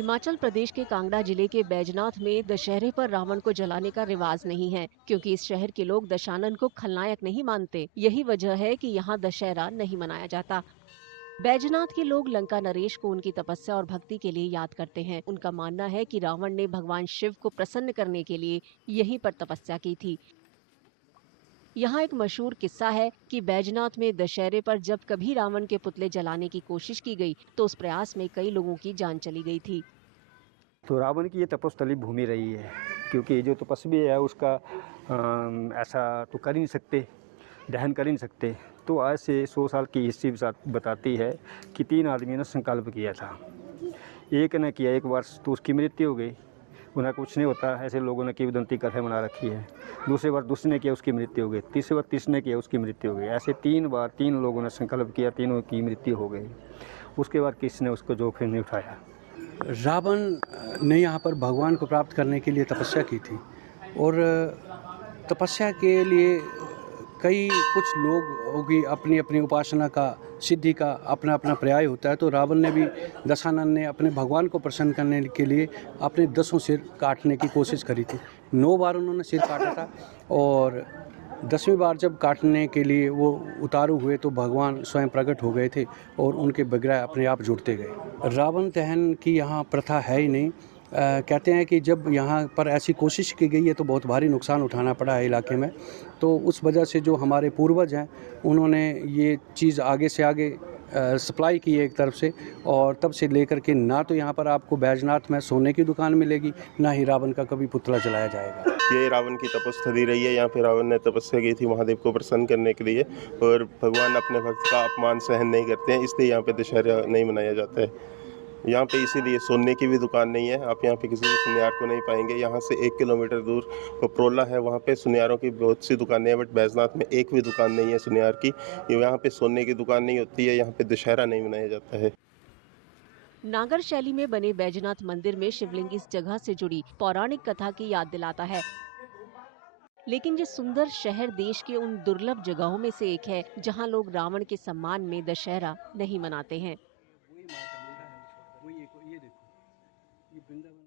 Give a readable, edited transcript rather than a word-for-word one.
हिमाचल प्रदेश के कांगड़ा जिले के बैजनाथ में दशहरे पर रावण को जलाने का रिवाज नहीं है, क्योंकि इस शहर के लोग दशानन को खलनायक नहीं मानते। यही वजह है कि यहाँ दशहरा नहीं मनाया जाता। बैजनाथ के लोग लंका नरेश को उनकी तपस्या और भक्ति के लिए याद करते हैं। उनका मानना है कि रावण ने भगवान शिव को प्रसन्न करने के लिए यहीं पर तपस्या की थी। यहाँ एक मशहूर किस्सा है कि बैजनाथ में दशहरे पर जब कभी रावण के पुतले जलाने की कोशिश की गई, तो उस प्रयास में कई लोगों की जान चली गई थी। तो रावण की ये तपोस्थली भूमि रही है, क्योंकि जो तपस्वी है उसका ऐसा तो कर ही नहीं सकते, दहन कर ही नहीं सकते। तो आज से 100 साल की हिस्ट्री बताती है कि 3 आदमियों ने संकल्प किया था। एक ने किया 1 वर्ष तो उसकी मृत्यु हो गई, उन्हें कुछ नहीं होता, ऐसे लोगों ने किंवदंती कथा बना रखी है। दूसरे बार दूसरे ने किया, उसकी मृत्यु हो गई। तीसरी बार तीसरे ने किया, उसकी मृत्यु हो गई। ऐसे 3 बार 3 लोगों ने संकल्प किया, तीनों की मृत्यु हो गई। उसके बाद किसी ने उसको जोखिम नहीं उठाया। रावण ने यहाँ पर भगवान को प्राप्त करने के लिए तपस्या की थी, और तपस्या के लिए कुछ लोगों की अपनी अपनी उपासना का, सिद्धि का अपना अपना पर्याय होता है। तो रावण ने भी, दशानन ने अपने भगवान को प्रसन्न करने के लिए अपने 10 सिर काटने की कोशिश करी थी। 9 बार उन्होंने सिर काटा था, और 10वीं बार जब काटने के लिए वो उतारू हुए तो भगवान स्वयं प्रकट हो गए थे, और उनके विग्रह अपने आप जुड़ते गए। रावण दहन की यहाँ प्रथा है ही नहीं। कहते हैं कि जब यहाँ पर ऐसी कोशिश की गई है तो बहुत भारी नुकसान उठाना पड़ा है इलाके में। तो उस वजह से जो हमारे पूर्वज हैं, उन्होंने ये चीज़ आगे से आगे सप्लाई की है एक तरफ से, और तब से लेकर के ना तो यहाँ पर आपको बैजनाथ में सोने की दुकान मिलेगी, ना ही रावण का कभी पुतला जलाया जाएगा। ये रावण की तपस्थली रही है। यहाँ पे रावण ने तपस्या की थी महादेव को प्रसन्न करने के लिए, और भगवान अपने भक्त का अपमान सहन नहीं करते हैं, इसलिए यहाँ पे दशहरा नहीं मनाया जाता है। यहाँ पे इसीलिए सोने की भी दुकान नहीं है, आप यहाँ पे किसी भी सुनियार को नहीं पाएंगे। यहाँ से 1 किलोमीटर दूर पपरोला है, वहाँ पे सुनियारों की बहुत सी दुकानें हैं, बट बैजनाथ में एक भी दुकान नहीं है सुनियार की। यहाँ पे सोने की दुकान नहीं होती है, यहाँ पे दशहरा नहीं मनाया जाता है। नागर शैली में बने बैजनाथ मंदिर में शिवलिंग इस जगह से जुड़ी पौराणिक कथा की याद दिलाता है। लेकिन ये सुंदर शहर देश के उन दुर्लभ जगहों में से एक है जहां लोग रावण के सम्मान में दशहरा नहीं मनाते हैं।